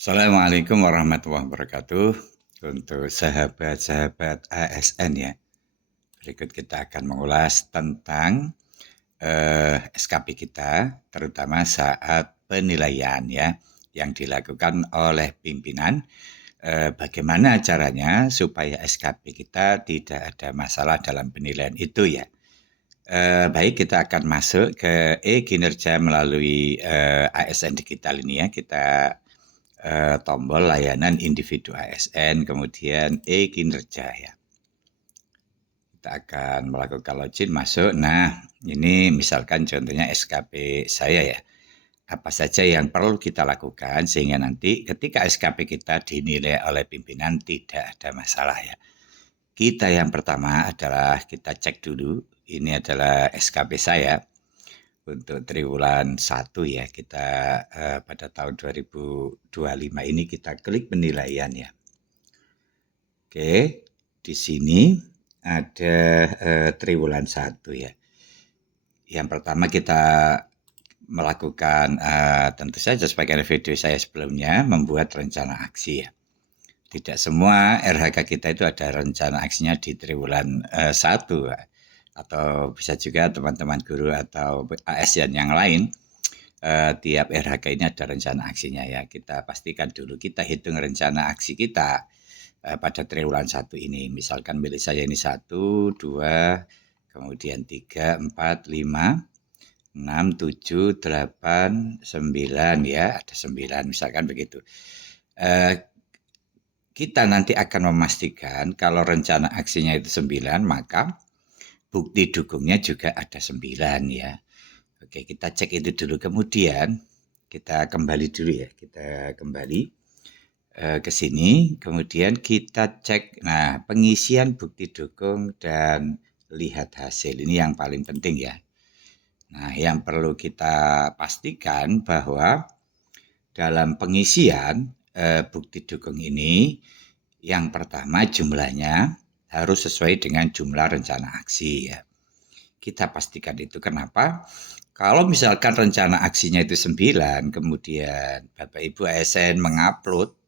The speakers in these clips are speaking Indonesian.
Assalamualaikum warahmatullahi wabarakatuh. Untuk sahabat-sahabat ASN ya, berikut kita akan mengulas tentang SKP kita, terutama saat penilaian ya, yang dilakukan oleh pimpinan. Bagaimana caranya supaya SKP kita tidak ada masalah dalam penilaian itu ya. Baik, kita akan masuk ke kinerja melalui ASN digital ini ya. Kita tombol layanan individu ASN, kemudian kinerja ya. Kita akan melakukan login masuk. Nah, ini misalkan contohnya SKP saya ya. Apa saja yang perlu kita lakukan sehingga nanti ketika SKP kita dinilai oleh pimpinan tidak ada masalah ya. Kita yang pertama adalah kita cek dulu, ini adalah SKP saya untuk triwulan 1 ya, kita pada tahun 2025 ini kita klik penilaian ya. Oke, di sini ada triwulan 1 ya. Yang pertama kita melakukan tentu saja sebagai video saya sebelumnya membuat rencana aksi ya. Tidak semua RHK kita itu ada rencana aksinya di triwulan 1 atau bisa juga teman-teman guru atau ASN yang lain. Tiap RHK ini ada rencana aksinya ya. Kita pastikan dulu, kita hitung rencana aksi kita pada triwulan 1 ini. Misalkan milik saya ini 1, 2, kemudian 3, 4, 5, 6, 7, 8, 9 ya. Ada 9 misalkan begitu. Kita nanti akan memastikan kalau rencana aksinya itu 9, maka bukti dukungnya juga ada 9 ya. Oke, kita cek itu dulu. Kemudian kita kembali dulu ya. Kita kembali ke sini. Kemudian kita cek, nah pengisian bukti dukung dan lihat hasil. Ini yang paling penting ya. Nah, yang perlu kita pastikan bahwa dalam pengisian bukti dukung ini, yang pertama jumlahnya harus sesuai dengan jumlah rencana aksi ya. Kita pastikan itu. Kenapa? Kalau misalkan rencana aksinya itu 9, kemudian Bapak Ibu ASN mengupload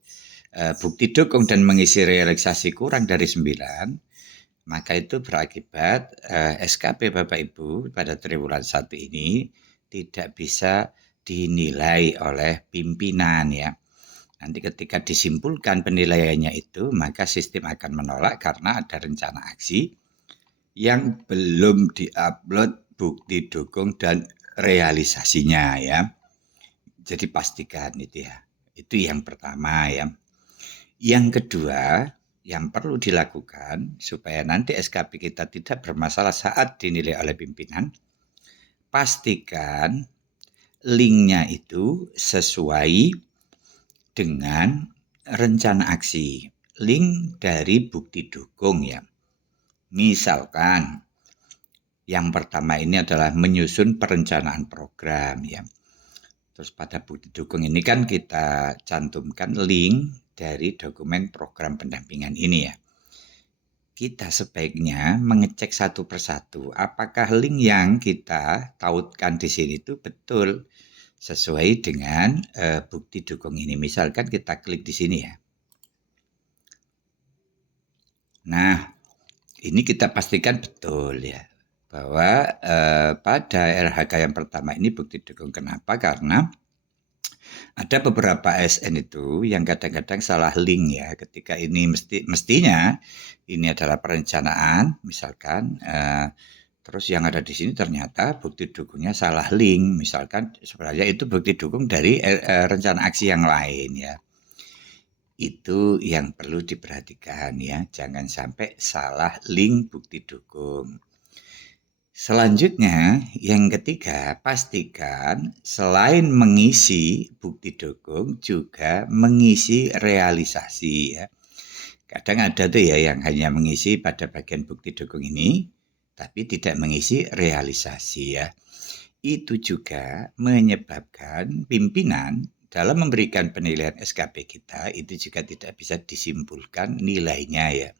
bukti dukung dan mengisi realisasi kurang dari 9, maka itu berakibat SKP Bapak Ibu pada triwulan 1 ini tidak bisa dinilai oleh pimpinan ya. Nanti ketika disimpulkan penilaiannya itu, maka sistem akan menolak karena ada rencana aksi yang belum diupload bukti dukung dan realisasinya ya. Jadi pastikan itu ya. Itu yang pertama ya. Yang kedua, yang perlu dilakukan supaya nanti SKP kita tidak bermasalah saat dinilai oleh pimpinan, pastikan linknya itu sesuai dengan rencana aksi. Link dari bukti dukung ya. Misalkan yang pertama ini adalah menyusun perencanaan program ya. Terus pada bukti dukung ini kan kita cantumkan link dari dokumen program pendampingan ini ya. Kita sebaiknya mengecek satu persatu apakah link yang kita tautkan di sini itu betul sesuai dengan bukti dukung ini. Misalkan kita klik di sini ya. Nah, ini kita pastikan betul ya bahwa pada RHK yang pertama ini bukti dukung. Kenapa? Karena ada beberapa ASN itu yang kadang-kadang salah link ya. Ketika ini mestinya ini adalah perencanaan, misalkan. Terus yang ada di sini ternyata bukti dukungnya salah link. Misalkan sebenarnya itu bukti dukung dari rencana aksi yang lain ya. Itu yang perlu diperhatikan ya. Jangan sampai salah link bukti dukung. Selanjutnya, yang ketiga, pastikan selain mengisi bukti dukung juga mengisi realisasi ya. Kadang ada tuh ya yang hanya mengisi pada bagian bukti dukung ini, tapi tidak mengisi realisasi ya. Itu juga menyebabkan pimpinan dalam memberikan penilaian SKP kita itu juga tidak bisa disimpulkan nilainya ya.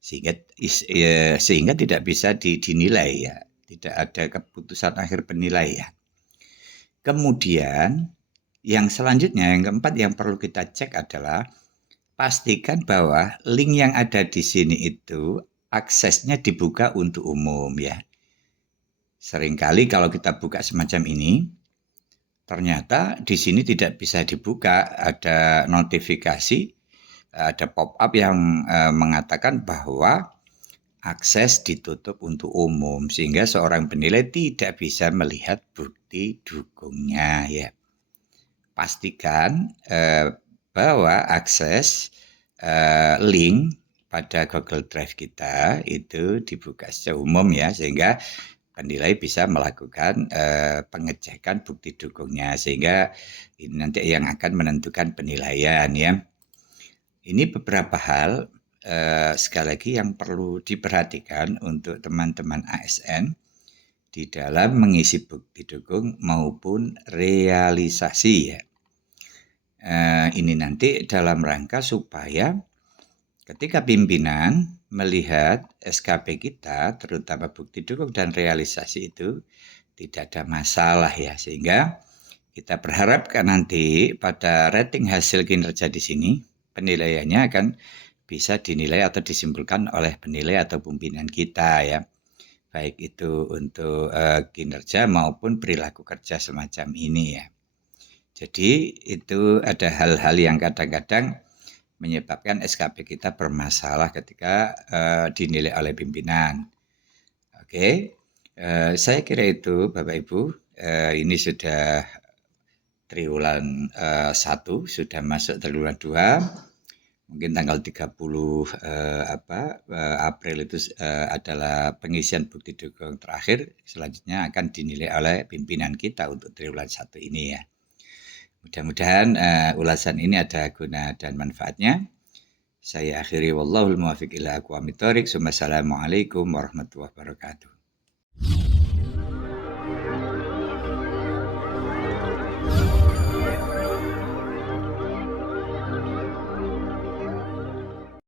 Sehingga tidak bisa dinilai ya. Tidak ada keputusan akhir penilaian. Kemudian Yang selanjutnya, yang keempat yang perlu kita cek adalah pastikan bahwa link yang ada di sini itu aksesnya dibuka untuk umum ya. Seringkali kalau kita buka semacam ini, ternyata di sini tidak bisa dibuka, ada notifikasi, ada pop-up yang mengatakan bahwa akses ditutup untuk umum, sehingga seorang penilai tidak bisa melihat bukti dukungnya ya. Pastikan bahwa akses link pada Google Drive kita itu dibuka secara umum ya, sehingga penilai bisa melakukan pengecekan bukti dukungnya, sehingga ini nanti yang akan menentukan penilaian ya. Ini beberapa hal sekali lagi yang perlu diperhatikan untuk teman-teman ASN di dalam mengisi bukti dukung maupun realisasi ya. Ini nanti dalam rangka supaya ketika pimpinan melihat SKP kita, terutama bukti dukung dan realisasi itu tidak ada masalah ya, sehingga kita berharapkan nanti pada rating hasil kinerja di sini penilaiannya akan bisa dinilai atau disimpulkan oleh penilai atau pimpinan kita ya, baik itu untuk kinerja maupun perilaku kerja semacam ini ya. Jadi itu ada hal-hal yang kadang-kadang menyebabkan SKP kita bermasalah ketika dinilai oleh pimpinan. Oke, saya kira itu Bapak Ibu, ini sudah triwulan 1, sudah masuk triwulan 2. Mungkin tanggal 30 April itu adalah pengisian bukti dukung terakhir. Selanjutnya akan dinilai oleh pimpinan kita untuk triwulan 1 ini ya. Mudah-mudahan ulasan ini ada guna dan manfaatnya. Saya akhiri wallahul muwaffiq ila aqwamit thoriq. Wassalamualaikum warahmatullahi wabarakatuh.